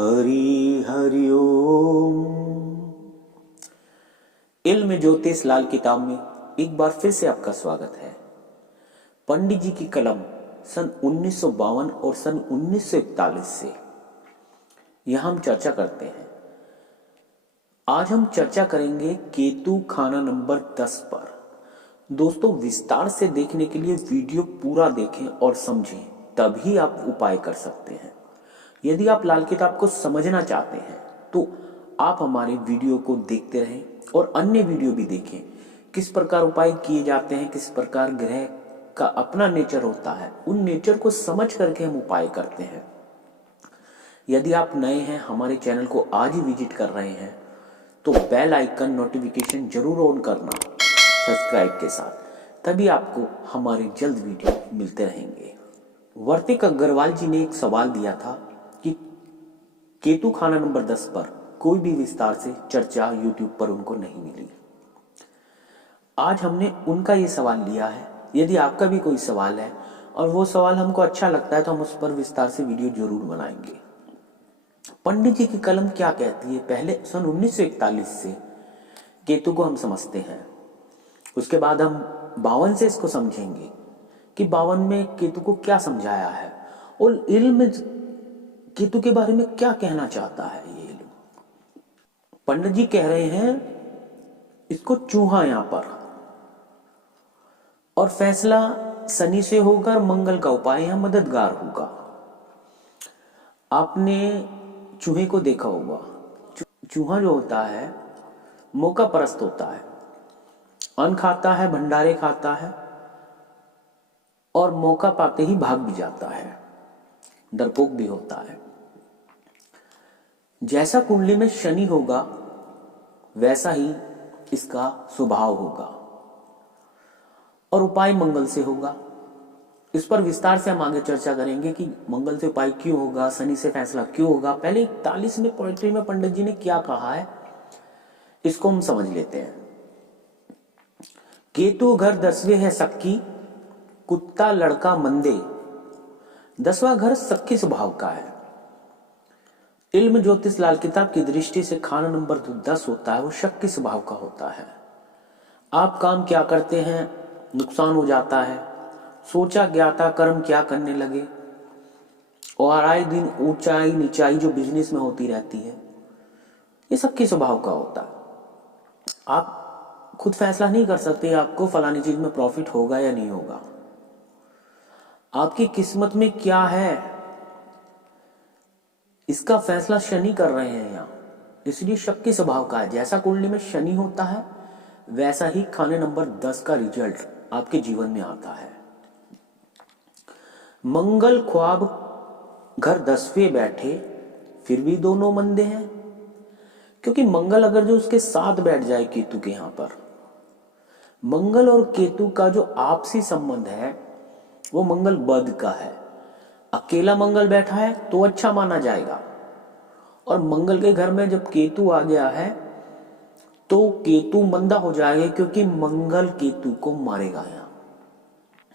हरि हरि ओम। इल्म ज्योतिष लाल किताब में एक बार फिर से आपका स्वागत है। पंडित जी की कलम सन 1952 और सन 1941 से यहां हम चर्चा करते हैं। आज हम चर्चा करेंगे केतु खाना नंबर 10 पर। दोस्तों, विस्तार से देखने के लिए वीडियो पूरा देखें और समझें, तभी आप उपाय कर सकते हैं। यदि आप लाल किताब को समझना चाहते हैं तो आप हमारे वीडियो को देखते रहें और अन्य वीडियो भी देखें। किस प्रकार उपाय किए जाते हैं, किस प्रकार ग्रह का अपना नेचर होता है, उन नेचर को समझ करके हम उपाय करते हैं। यदि आप नए हैं, हमारे चैनल को आज ही विजिट कर रहे हैं तो बेल आइकन नोटिफिकेशन जरूर ऑन करना सब्सक्राइब के साथ, तभी आपको हमारे जल्द वीडियो मिलते रहेंगे। वर्तिक अग्रवाल जी ने एक सवाल दिया था कि केतु खाना नंबर 10 पर कोई भी विस्तार से चर्चा यूट्यूब पर उनको नहीं मिली। आज हमने उनका ये सवाल लिया है। यदि आपका भी कोई सवाल है और वो सवाल हमको अच्छा लगता है तो हम उस पर विस्तार से वीडियो जरूर बनाएंगे। पंडित जी की कलम क्या कहती है, पहले सन 1941 से केतु को हम समझते हैं। उसके बाद हम 52 से इसको समझेंगे कि 52 में केतु को क्या समझाया है और इल्म केतु के बारे में क्या कहना चाहता है। ये इल्म पंडित जी कह रहे हैं इसको चूहा यहां पर, और फैसला शनि से होगा, मंगल का उपाय यहां मददगार होगा। आपने चूहे को देखा होगा। चूहा जो होता है मौका परस्त होता है, अन्न खाता है, भंडारे खाता है और मौका पाते ही भाग भी जाता है, डरपोक भी होता है। जैसा कुंडली में शनि होगा वैसा ही इसका स्वभाव होगा और उपाय मंगल से होगा। इस पर विस्तार से हम आगे चर्चा करेंगे कि मंगल से उपाय क्यों होगा, शनि से फैसला क्यों होगा। पहले 41 में पोएट्री में पंडित जी ने क्या कहा है इसको हम समझ लेते हैं। केतु घर 10वें है सक्की, कुत्ता लड़का मंदे। 10वां घर सक्की स्वभाव का है। इल्म ज्योतिष लाल किताब की दृष्टि से खाना नंबर 10 होता है वो शक्की स्वभाव का होता है। आप काम क्या करते हैं नुकसान हो जाता है, सोचा ज्ञाता कर्म क्या करने लगे, और आए दिन ऊंचाई नीचाई जो बिजनेस में होती रहती है, ये शक्की स्वभाव का होता है। आप खुद फैसला नहीं कर सकते आपको फलानी चीज में प्रॉफिट होगा या नहीं होगा। आपकी किस्मत में क्या है इसका फैसला शनि कर रहे हैं यहां, इसलिए शक्की स्वभाव का है। जैसा कुंडली में शनि होता है वैसा ही खाने नंबर 10 का रिजल्ट आपके जीवन में आता है। मंगल ख्वाब घर 10वें बैठे फिर भी दोनों मंदे हैं, क्योंकि मंगल अगर जो उसके साथ बैठ जाए केतु के यहां पर, मंगल और केतु का जो आपसी संबंध है वो मंगल बद का है। अकेला मंगल बैठा है तो अच्छा माना जाएगा, और मंगल के घर में जब केतु आ गया है तो केतु मंदा हो जाएगा, क्योंकि मंगल केतु को मारेगा। यहां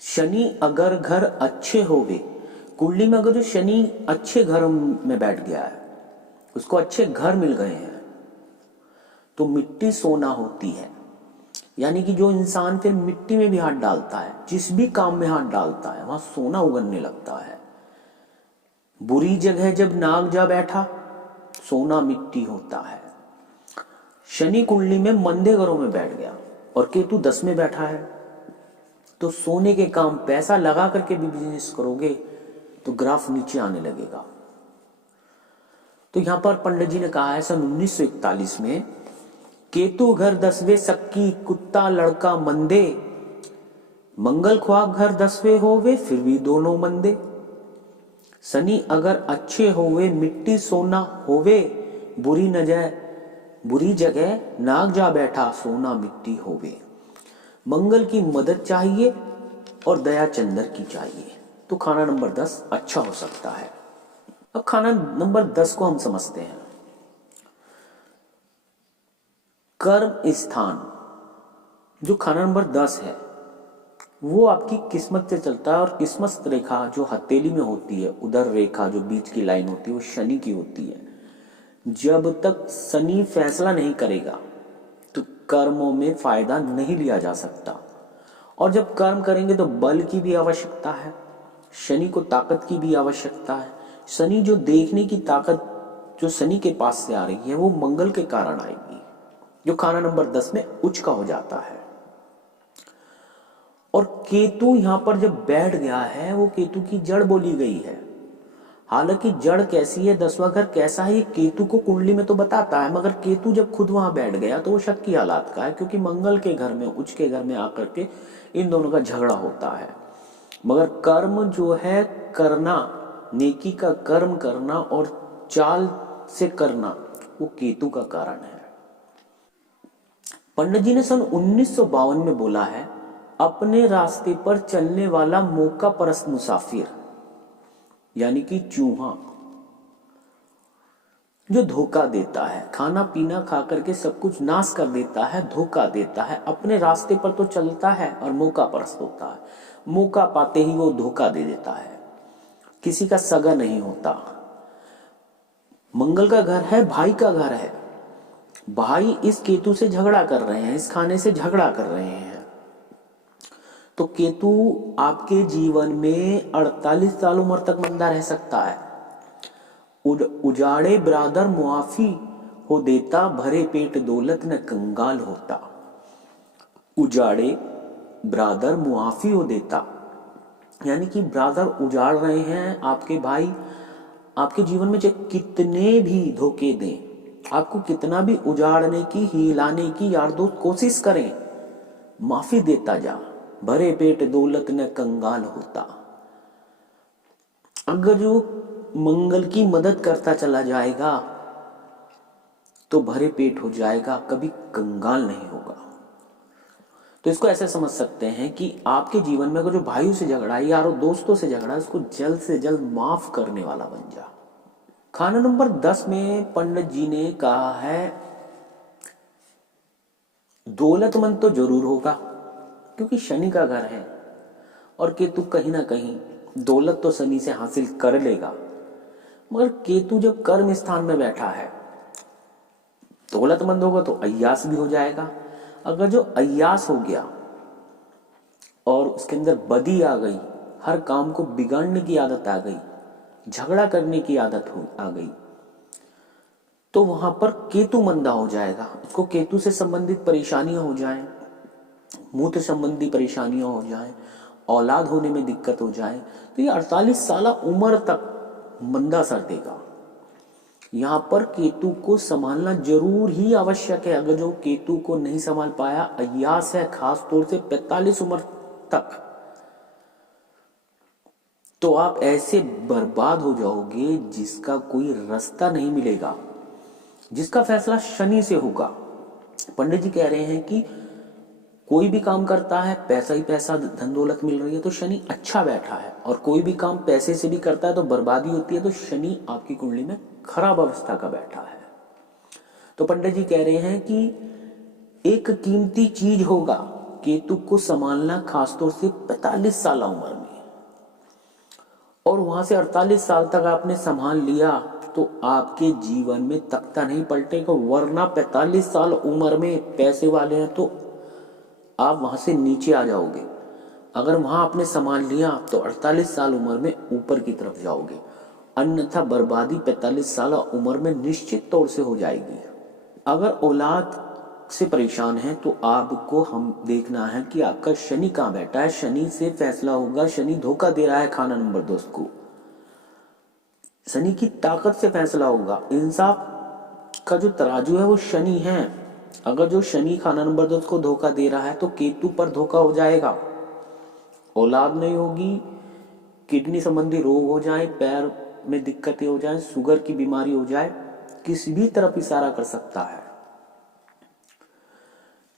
शनि अगर घर अच्छे होवे, कुंडली में अगर जो शनि अच्छे घर में बैठ गया है, उसको अच्छे घर मिल गए हैं, तो मिट्टी सोना होती है। यानी कि जो इंसान फिर मिट्टी में भी हाथ डालता है, जिस भी काम में हाथ डालता है वहां सोना उगलने लगता है। बुरी जगह जब नाग जा बैठा सोना मिट्टी होता है। शनि कुंडली में मंदे घरों में बैठ गया और केतु 10 में बैठा है, तो सोने के काम पैसा लगा करके भी बिजनेस करोगे तो ग्राफ नीचे आने लगेगा। तो यहां पर पंडित जी ने कहा है सन 1941 में केतु घर 10वें सक्की, कुत्ता लड़का मंदे। मंगल ख्वाब घर 10वें होवे फिर भी दोनों मंदे। शनि अगर अच्छे होवे मिट्टी सोना होवे, बुरी जगह नाग जा बैठा सोना मिट्टी होवे। मंगल की मदद चाहिए और दया चंद्र की चाहिए, तो खाना नंबर 10 अच्छा हो सकता है। अब खाना नंबर 10 को हम समझते हैं। कर्म स्थान जो खाना नंबर 10 है वो आपकी किस्मत से चलता है, और किस्मत रेखा जो हथेली में होती है, उधर रेखा जो बीच की लाइन होती है वो शनि की होती है। जब तक शनि फैसला नहीं करेगा तो कर्मों में फायदा नहीं लिया जा सकता। और जब कर्म करेंगे तो बल की भी आवश्यकता है, शनि को ताकत की भी आवश्यकता है। शनि जो देखने की ताकत जो शनि के पास से आ रही है वो मंगल के कारण आएगी, जो खाना नंबर 10 में उच्च का हो जाता है। और केतु यहां पर जब बैठ गया है, वो केतु की जड़ बोली गई है। हालांकि जड़ कैसी है, 10वां घर कैसा है, ये केतु को कुंडली में तो बताता है, मगर केतु जब खुद वहां बैठ गया तो वो शक की हालात का है, क्योंकि मंगल के घर में, उच्च के घर में आकर के इन दोनों का झगड़ा होता है। मगर कर्म जो है करना, नेकी का कर्म करना और चाल से करना, वो केतु का कारण है। पंडित जी ने सन 1952 में बोला है, अपने रास्ते पर चलने वाला मौका परस्त मुसाफिर, यानी कि चूहा जो धोखा देता है, खाना पीना खा करके सब कुछ नाश कर देता है, धोखा देता है, अपने रास्ते पर तो चलता है और मौका परस्त होता है, मौका पाते ही वो धोखा दे देता है, किसी का सगा नहीं होता। मंगल का घर है, भाई का घर है, भाई इस केतु से झगड़ा कर रहे हैं, इस खाने से झगड़ा कर रहे हैं। तो केतु आपके जीवन में 48 साल उम्र तक मंदा रह सकता है। उजाड़े ब्रादर मुआफी हो देता, भरे पेट दौलत न कंगाल होता। उजाड़े ब्रादर मुआफी हो देता, यानी कि ब्रादर उजाड़ रहे हैं, आपके भाई आपके जीवन में चाहे कितने भी धोखे दें, आपको कितना भी उजाड़ने की, हिलाने की यार दोस्त कोशिश करें, माफी देता जा, भरे पेट दौलत न कंगाल होता। अगर जो मंगल की मदद करता चला जाएगा तो भरे पेट हो जाएगा, कभी कंगाल नहीं होगा। तो इसको ऐसे समझ सकते हैं कि आपके जीवन में अगर जो भाइयों से झगड़ा है, यारों दोस्तों से झगड़ा है, उसको जल्द से जल्द माफ करने वाला बन जा। खाना नंबर 10 में पंडित जी ने कहा है, दौलतमंद तो जरूर होगा, क्योंकि शनि का घर है और केतु कहीं ना कहीं दौलत तो शनि से हासिल कर लेगा। मगर केतु जब कर्म स्थान में बैठा है, दौलतमंद होगा तो अय्यास भी हो जाएगा। अगर जो अय्यास हो गया और उसके अंदर बदी आ गई, हर काम को बिगाड़ने की आदत आ गई, झगड़ा करने की आदत आ गई, तो वहां पर केतु मंदा हो जाएगा। उसको केतु से संबंधित परेशानियां हो जाएं, मूत्र संबंधी परेशानियां हो जाएं, औलाद होने में दिक्कत हो जाए, तो ये 48 साल उम्र तक मंदा सर देगा। यहां पर केतु को संभालना जरूर ही आवश्यक है। अगर जो केतु को नहीं संभाल पाया, अय्यास है, खास तौर से 45 उम्र तक, तो आप ऐसे बर्बाद हो जाओगे जिसका कोई रास्ता नहीं मिलेगा, जिसका फैसला शनि से होगा। पंडित जी कह रहे हैं कि कोई भी काम करता है, पैसा ही पैसा, धन दौलत मिल रही है तो शनि अच्छा बैठा है, और कोई भी काम पैसे से भी करता है तो बर्बादी होती है, तो शनि आपकी कुंडली में खराब अवस्था का बैठा है। तो पंडित जी कह रहे हैं कि एक कीमती चीज होगा केतु को संभालना, खासतौर से 45 साल उम्र में, और वहां से 48 साल तक आपने संभाल लिया तो आपके जीवन में तख्ता नहीं पलटेगा। वरना 45 साल उम्र में पैसे वाले हैं तो आप वहां से नीचे आ जाओगे। अगर वहां आपने संभाल लिया तो 48 साल उम्र में ऊपर की तरफ जाओगे, अन्यथा बर्बादी 45 साल उम्र में निश्चित तौर से हो जाएगी। अगर औलाद से परेशान है तो आपको हम देखना है कि आपका शनि कहां बैठा है। शनि से फैसला होगा, शनि धोखा दे रहा है खाना नंबर 2 को, शनि की ताकत से फैसला होगा। इंसाफ का जो तराजू है वो शनि है। अगर जो शनि खाना नंबर 2 को धोखा दे रहा है तो केतु पर धोखा हो जाएगा, औलाद नहीं होगी, किडनी संबंधी रोग हो जाए, पैर में दिक्कतें हो जाए, शुगर की बीमारी हो जाए, किसी भी तरफ इशारा कर सकता है।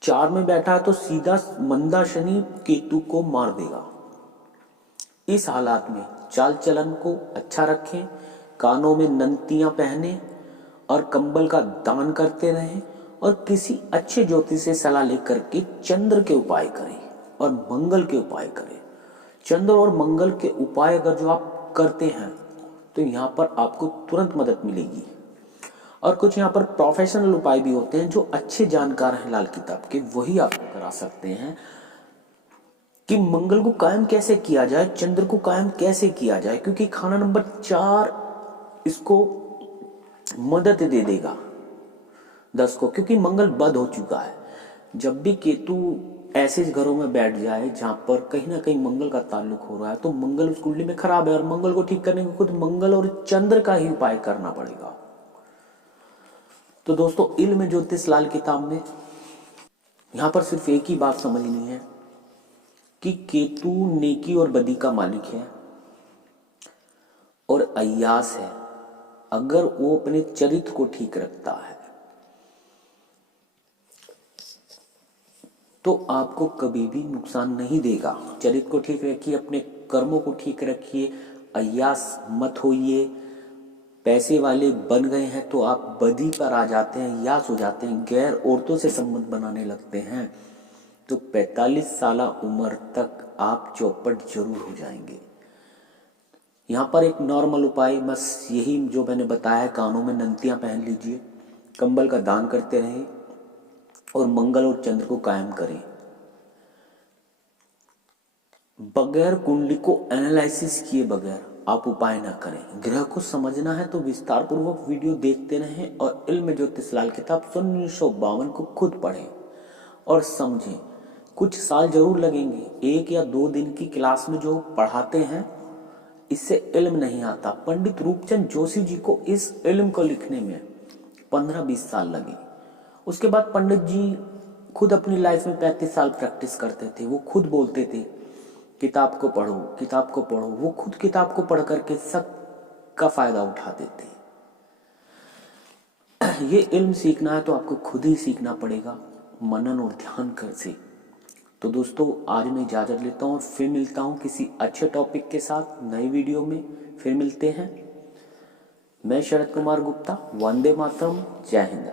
4 में बैठा है तो सीधा मंदा शनि केतु को मार देगा। इस हालात में चाल चलन को अच्छा रखें, कानों में नंतियां पहने और कंबल का दान करते रहें, और किसी अच्छे ज्योतिष से सलाह लेकर के चंद्र के उपाय करें और मंगल के उपाय करें। चंद्र और मंगल के उपाय अगर जो आप करते हैं तो यहां पर आपको तुरंत मदद मिलेगी। और कुछ यहाँ पर प्रोफेशनल उपाय भी होते हैं जो अच्छे जानकार हैं लाल किताब के, वही आपको करा सकते हैं कि मंगल को कायम कैसे किया जाए, चंद्र को कायम कैसे किया जाए, क्योंकि खाना नंबर 4 इसको मदद दे देगा 10 को, क्योंकि मंगल बद हो चुका है। जब भी केतु ऐसे घरों में बैठ जाए जहां पर कहीं ना कहीं मंगल का ताल्लुक हो रहा है, तो मंगल उस कुंडली में खराब है, और मंगल को ठीक करने को खुद मंगल और चंद्र का ही उपाय करना पड़ेगा। तो दोस्तों, इल्म ज्योतिष लाल किताब में यहां पर सिर्फ एक ही बात समझनी है कि केतु नेकी और बदी का मालिक है और अय्यास है। अगर वो अपने चरित्र को ठीक रखता है तो आपको कभी भी नुकसान नहीं देगा। चरित्र को ठीक रखिए, अपने कर्मों को ठीक रखिए, अय्यास मत होइए। पैसे वाले बन गए हैं तो आप बदी पर आ जाते हैं, अय्यास हो जाते हैं, गैर औरतों से संबंध बनाने लगते हैं, तो 45 साल उम्र तक आप चौपट जरूर हो जाएंगे। यहाँ पर एक नॉर्मल उपाय बस यही जो मैंने बताया है, कानों में नंतियां पहन लीजिए, कंबल का दान करते रहें और मंगल और चंद्र को कायम करें। बगैर कुंडली को एनालिसिस किए बगैर आप उपाय ना करें। ग्रह को समझना है तो विस्तार पूर्वक वीडियो देखते रहें और इल्म ज्योतिष लाल किताब 1952 को खुद पढ़ें और समझें। कुछ साल जरूर लगेंगे, 1 या 2 दिन की क्लास में जो पढ़ाते हैं इससे इल्म नहीं आता। पंडित रूपचंद जोशी जी को इस इल्म को लिखने में 15-20 साल लगे। उसके बाद पंडित जी खुद अपनी लाइफ में 35 साल प्रैक्टिस करते थे। वो खुद बोलते थे किताब को पढ़ो, किताब को पढ़ो। वो खुद किताब को पढ़ करके सब का फायदा उठाते थे। ये इल्म सीखना है तो आपको खुद ही सीखना पड़ेगा, मनन और ध्यान कर से। तो दोस्तों, आज मैं इजाजत लेता हूँ, फिर मिलता हूँ किसी अच्छे टॉपिक के साथ नई वीडियो में। फिर मिलते हैं। मैं शरद कुमार गुप्ता। वंदे मातरम। जय हिंद।